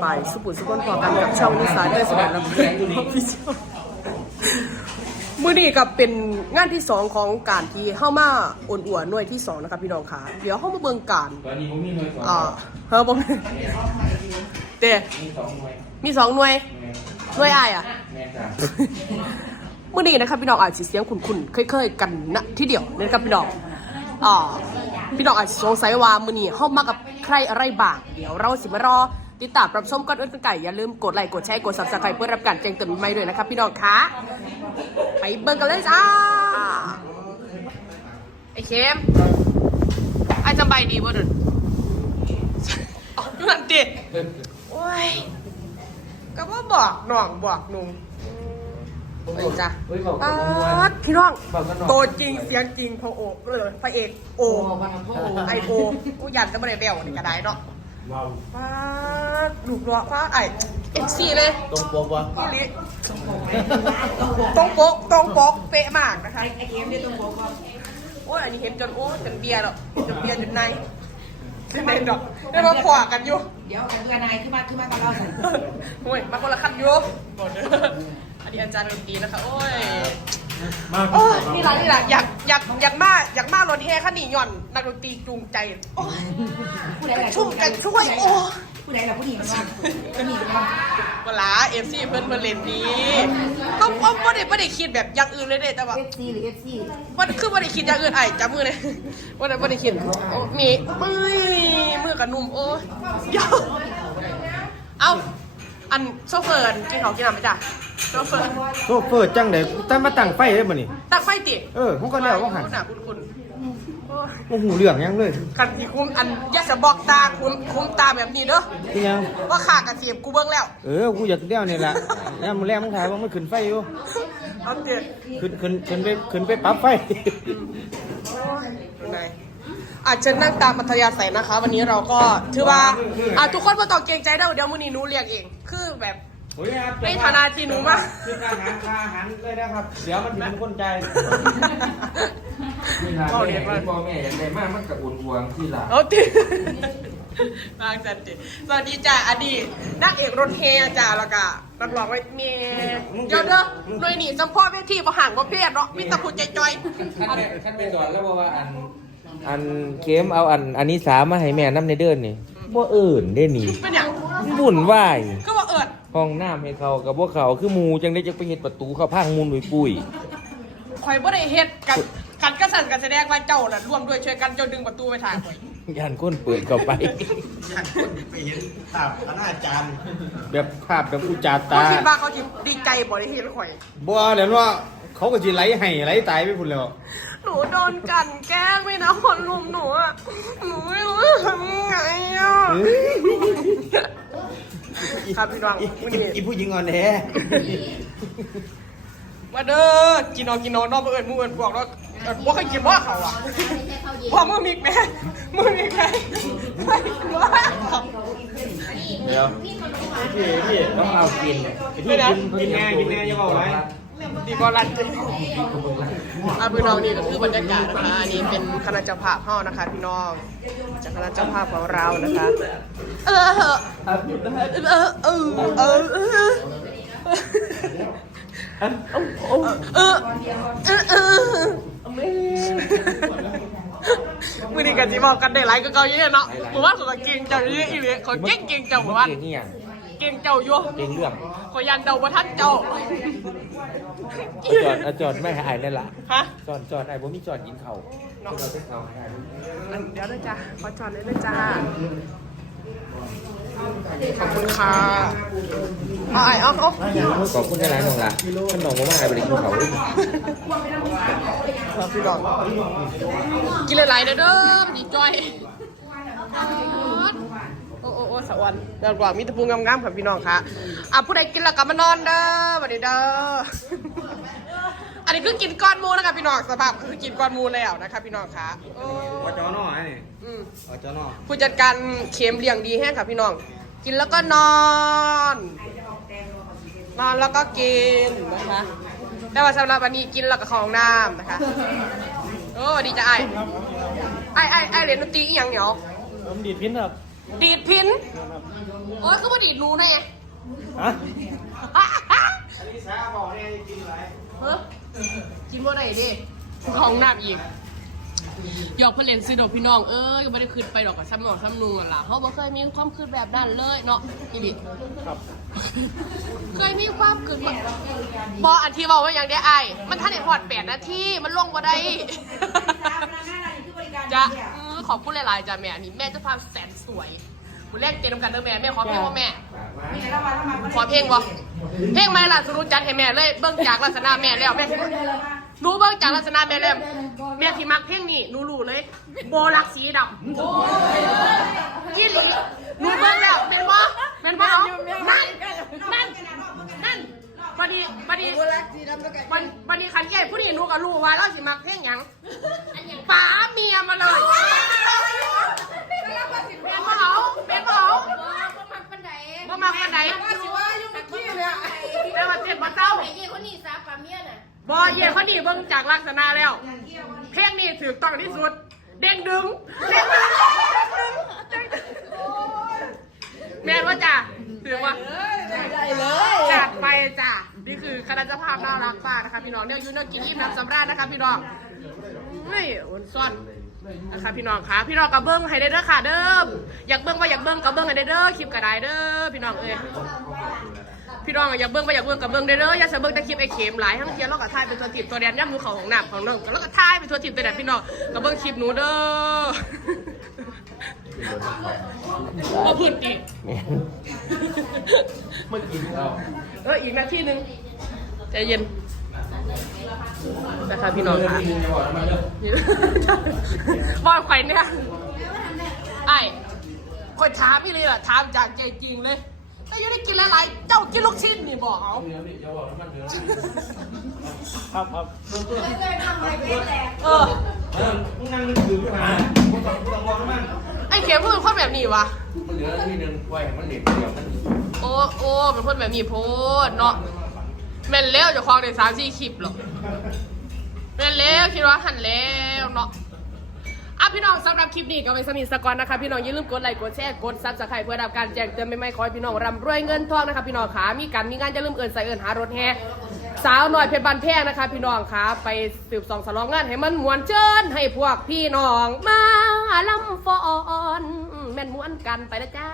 ไปสุปุสุกนพอกันกับช่องนิสานเดสแบนและเพื่อนพี่ชอบมือนี้กับเป็นงานที่สองของการที่เข้ามาอ่วนอวหน่วยที่สองนะครับพี่น้องค่ะเดี๋ยวเข้ามาเบิ่งการอ่าเฮ้ยบอกเตะมีสองหน่วยมีสองหน่วยน่วยอายอะแม่จ้ามื่อนี้นะครับพี่น้องอาจจะเสียงคุ้นๆเคยๆกันนะที่เดียวนะครับพี่น้องอ่าพี่น้องอาจจะสงสัยว่ามื่อนี้เข้ามากับใครอะไรบ้างเดี๋ยวเราสิมารอ ติดตามรับชมก่อนอื่นกันไก่อย่าลืมกดไลค์กดแชร์กด subscribe เพื่อรับการแจ้งเตือนใหม่ๆด้วยนะครับพี่น้องคะไปเบิ่งกันเลยจ้าไอ้เข้มไอ้จำใบดีบ่เดินอ๋อนั่นดิโอ้ยก็บ่บอกน้องบอกหนุ่มไปจ้ะเฮ้ยบอกป๊กันมวาดพี่น้องบอกกันหน่อยโตจริงเสียงจริงพระโอเลยพระเอกโอไอโอกูยันก็ไม่ได้แววนี่ก็ได้เนาะ ป๊าดลูกเนาะป๊าดไอเอ็มซีเลยตรงปกวะพี่ลิตรงโป๊กตรงโป๊กเป๊ะมากนะคะไอเกมเนี่ยต้องบอกว่าโอ้ยอันนี้เห็นจนโอ้จนเบียร์แล้วจนเบียร์จนในจนในดอกได้มาขวากันอยู่ เดี๋ยวกันเพื่อนนายขึ้นมาขึ้นมากับเราสิโอ้ยมาคนละขั้นอยู่บอกเด้ออันนี้อาจารย์ดนตรีนะคะโอ้ย โอ้ยนี่ละนี่ละอยากอยากอยากมาอยากมารถแห่ขันนี่ย่อนนักดนตรีจูงใจโอ้ยผู้ใดกระล่ะชุ่มกระช่วยโอ้ผู้ใดล่ะผู้หญิงมันก็มีกันบ้างเวลาเอฟซีเพิ่นเพิ่นเล่นดีก็ก็ไม่ได้ไม่ได้คิดแบบอย่างอื่นเลยเด้แต่ว่าเอฟซีหรือเอฟซีว่าคือไม่ได้คิดอย่างอื่นไอ้จับมือเลยว่าได้ไม่ได้คิดโอ้มีมือมือกับนุ่มโอ้ยเดี๋ยวเอา อันโซเฟอร์กินของกินน้ำไหมจ๊ะโซเฟอร์โซเฟอร์จังไดตั้งมาตั้งไฟได้บ่นี่ตักไฟติเออผมก็แล้วว่าหันคุณน่ะคุณคุณโอ้ยโอ้โหเรื่องยังเลยกันที่คุ้มอันอยากจะบอกตาคุ้มคุ้มตาแบบนี้เด้อเป็นยัง ว่าขากระเทียมกูเบิ่งแล้วเออ กูอยากเลี้ยวนี่แหละแล้วมึงแรกมึงถ่ายว่ามันขึ้นไฟอยู่ เอาเด็ดขึ้นขึ้นขึ้นไปขึ้นไปปรั๊บไฟ ไหนอาจจะนั่งตามอัธยาศัยนะคะ วันนี้เราก็ถือว่าอะทุกคนมาต้องเกรงใจได้เดี๋ยวมื้อนี้หนูเรียกเอง คือแบบในฐานะที่หนูมาคือการหารค่าอาหารเลยนะครับ เดี๋ยวมันเป็นคนใจนี่ล่ะเอาแม่เรียกว่าพ่อแม่อยากได้มากมันกับอุ่นหวงที่ล่ะเอาติบางจันติสวัสดีจ้าอดีตนักเอกรถเฮจ้าแล้วก็นักร้องไว้เมียเดี๋ยวเด้อหน่วยหนีจำพ่อเวทีบ่ห่างบ่เพศเนาะมีแตะพูดใจจอยขั้นไปขั้นไปก่อนแล้วบอกว่าอันอันเค็มเอาอันอันนี้สามาให้แม่น้ำในเดินนี่บ่เอิ่นได้นี่เป็นอย่างบุ่นวายก็ว่าเอิด ห้องน้ำให้เขากับพวกเขาคือหมูจังได้จะไปเฮ็ดประตูเขาพังมูลปุยปุยข่อยบ่ได้เฮ็ดกันกันกระสันกันแสดงว่าเจ้าน่ะร่วมด้วยช่วยกันเจ้าดึงประตูไปทางข่อยยันก้นเปิดเข้าไปไปเห็นภาพคณะอาจารย์แบบภาพแบบอุจจาเขาตาคิดว่าเขาสิดีใจบ่ได้เฮ็ดข่อย บ่แล้วว่าเขาก็สิไหลให้ไหลตายไปพุ่นแล้ว หนูโดนกลันแกล้งไม่นะคนรุมหนูอะ หนูไม่รู้จะทำไงอะ ครับพี่น้องอีวันอีนี้อีผู้หญิงอ่อนแอมาเด้อกินเอากินนอนนอกเอิญมือเอิญพวกเราเอิญพวกเคยกินว่าเขาอะพ่อมือมีแม่มือมีแม่ไม่กินว่าเดี๋ยวพี่พี่ต้องเอากินไม่นกินแน่กินแน่อย่าบอกไร ดีบอลันจริงอะพี่น้องนี่ก็คือบรรยากาศนะคะ อันนี้เป็นคณะเจ้าภาพเฮานะคะ พี่น้อง จากคณะเจ้าภาพของเรานะคะ เออเออเออเออเออเออเออเออเออมือนี้กันสิบอกกันได้หลายก็เก่าเยอะเนาะหมู่บ้านเขาก็เก่งเจ้าเยอะอีเวยเขาเก่งเก่งเจ้าหมู่บ้านเก่งนี่ยังเก่งเจ้าอยู่เก่งเรื่อง ขอยันเดาบ่ทันเจ้าเอาจอดเอาจอดไม่ให้อายนั่นล่ะฮะจอดจอดไอ้บ่มีจอดกินเขาวเนาะเราไปเขาให้อายอันเดี๋ยวเลยจ้ะขอจอดเลยเลยจ้า ขอบคุณค่ะเอาไอ้เอาเอาขอบคุณที่ร้านน้องล่ะท่านน้องบ่มาให้บ่ได้กินเขาวเลยครับพี่น้องกินหลายๆเด้อเด้อมันดีจ้อย โอ้โอ้โอ้สวรรค์เดี๋ยวกว่ามีแตะปูงามๆค่ะพี่น้องค่ะอะผู้ใดกินแล้วกลับมานอนเด้อสวัสดีเด้อ อันนี้คือกินก้อนหมูนะคะพี่น้องสภาพคือกินก้อนหมูแล้วนะคะพี่น้องค่ะโอ้ว่าจอนอไอ้นี่อืมว่าจอนอผู้จัดการเข็มเลี้ยงดีแห้งค่ะพี่น้อง กินแล้วก็นอน นอนแล้วก็กินนะคะแต่ว่าสำหรับวันนี้กินแล้วก็ของน้ำนะคะ โอ้ดีจ้ะไอ้ไอ้ไอ้ไอ้เรียนดนตรีอีหยังเหนียวผมดีดพินครับ ดีดพินโอ้ยคือบ่ดีดหนูแน่ฮะอันนี้สาบอกเนี่ยกินอะไรเฮ้ยกินบ่ได้ดิของน้ำอีกหยอกเพื่อนเล่นซื้อดอกพี่น้องเอ้ยก็ไม่ได้คืนไปดอกกับซ้ำหนอกซ้ำนูนล่ะเขาบ่เคยมีความคืนแบบนั้นเลยเนาะพี่ดิครับเคยมีความคืนแบบบออันที่บอกว่าอย่างเดียวไอ้ายมันท่านเห็นพอดแปดนาทีมันลงมาได้จะเออ ขอบคุณหลายๆจ้ะแม่อันนี้แม่เจะพาพแสนสวยคุณแรกเจนำกันเด้อแม่แม่ขอเพลงว่าแม่ ขอเพลงบ่เพลงไหมล่ะสรุปจัดให้แม่เลยเบิ่งจากลักษณะแม่แล้วแม่สิหนูเบิ่งจากลักษณะแม่แล้วแม่ที่มักเพลงนี้หนูรู้เลยโบลักสีดำยี่หลีหนูเบิ่งแล้วเป็นบ่เป็นบ่เอานั่นนั่นนั่นบัดนี้บัดนี้บัดบัดนี้คันใหญ่ผู้นี้หนูก็รู้ว่าเราสิมักเพลงหยังป๋าเมียมาเลยเป็นบ่เอาเป็นบ่เอา บ่มักปานใดแต่ว่าเจ็บมาเจ้าไอ้ยี่คนนี้ซาปาเมียน่ะบอเย่เขาดีเบิ่งจากลักษณะแล้ว เพลงนี้ถือต้องที่สุด เด้งดึงเด้งดึงเด้งดึงแม่นว่าจ้ะถือว่าจัดไปจ้ะนี่คือคณะเจ้าภาพน่ารักมากนะคะพี่น้องเนี่ยอยูเนอร์กินอิ่มน้ำสำราญนะคะพี่น้องเฮ้ยอุ่นซ่อน นะคะพี่น้องคะพี่น้องกับเบิ้งให้ได้เด้อค่ะ เด้ออยากเบิ้งว่าอยากเบิ้งกับเบิ้งให้ได้เด้อคลิปก็ได้เด้อพี่น้องเอ้ยพี่น้องอยากเบิ้งไปอยากเบิ้งกับเบิ้งได้เด้ออย่าเสเบิ้งแต่คลิปไอ้เข็มหลายทั้งเทียนแล้วก็ถ่ายเป็นตัวติดตัวแดนย่ำหนูเขาของหนับของน้องแล้วก็ถ่ายเป็นตัวติดตัวแดนพี่น้องกับเบิ้งคลิปหนูเด้อมาพื้นอีกแม่นไม่กินเอาเอออีกนาทีหนึงใจเย็น นะคะพี่น้องค่ะกินจะบอกทำไมเลิกว่าไข่เนี่ยไอ้คอยถามพี่เลยล่ะถามจากใจจริงเลยแต่ยังได้กินหลายๆเจ้ากินลูกชิ้นนี่บอกเอาเดี๋ยวนี่จะบอกทำไมเลิกครับครับเออเออมึงนั่งนึกถึงหามึงต้องต้องบอกมันไอ้เข็มพูดเป็นคนแบบนี้วะมันเหลือที่หนึ่งไว้ให้มันเหล็กเดียวมันโอ้โอ้เป็นคนแบบนี้โพดเนาะ แม่นแล้วจะคลองในสามสี่คลิปหรอกแม่นแล้วคิดว่าหันแล้วเนาะอะพี่น้องสำหรับคลิปนี้ก็ไปสมิทสกอนนะคะ พี่น้องอย่าลืมกดไลค์กดแชร์กดซับสไครต์เพื่อรับการแจ้งเตือนไม่ไม่ๆขอให้พี่น้องร่ำรวยเงินทองนะคะพี่น้องขามีการมีงานอย่าลืมเอินใส่เอินหารถแห่สาวหน่อยเพชรบันแพงนะคะ พี่น้องขาไปสืบสองสลองงานให้มันมวนเชิญให้พวกพี่น้องมาลำฟอนแม่นมวนกันไปแล้วจ้า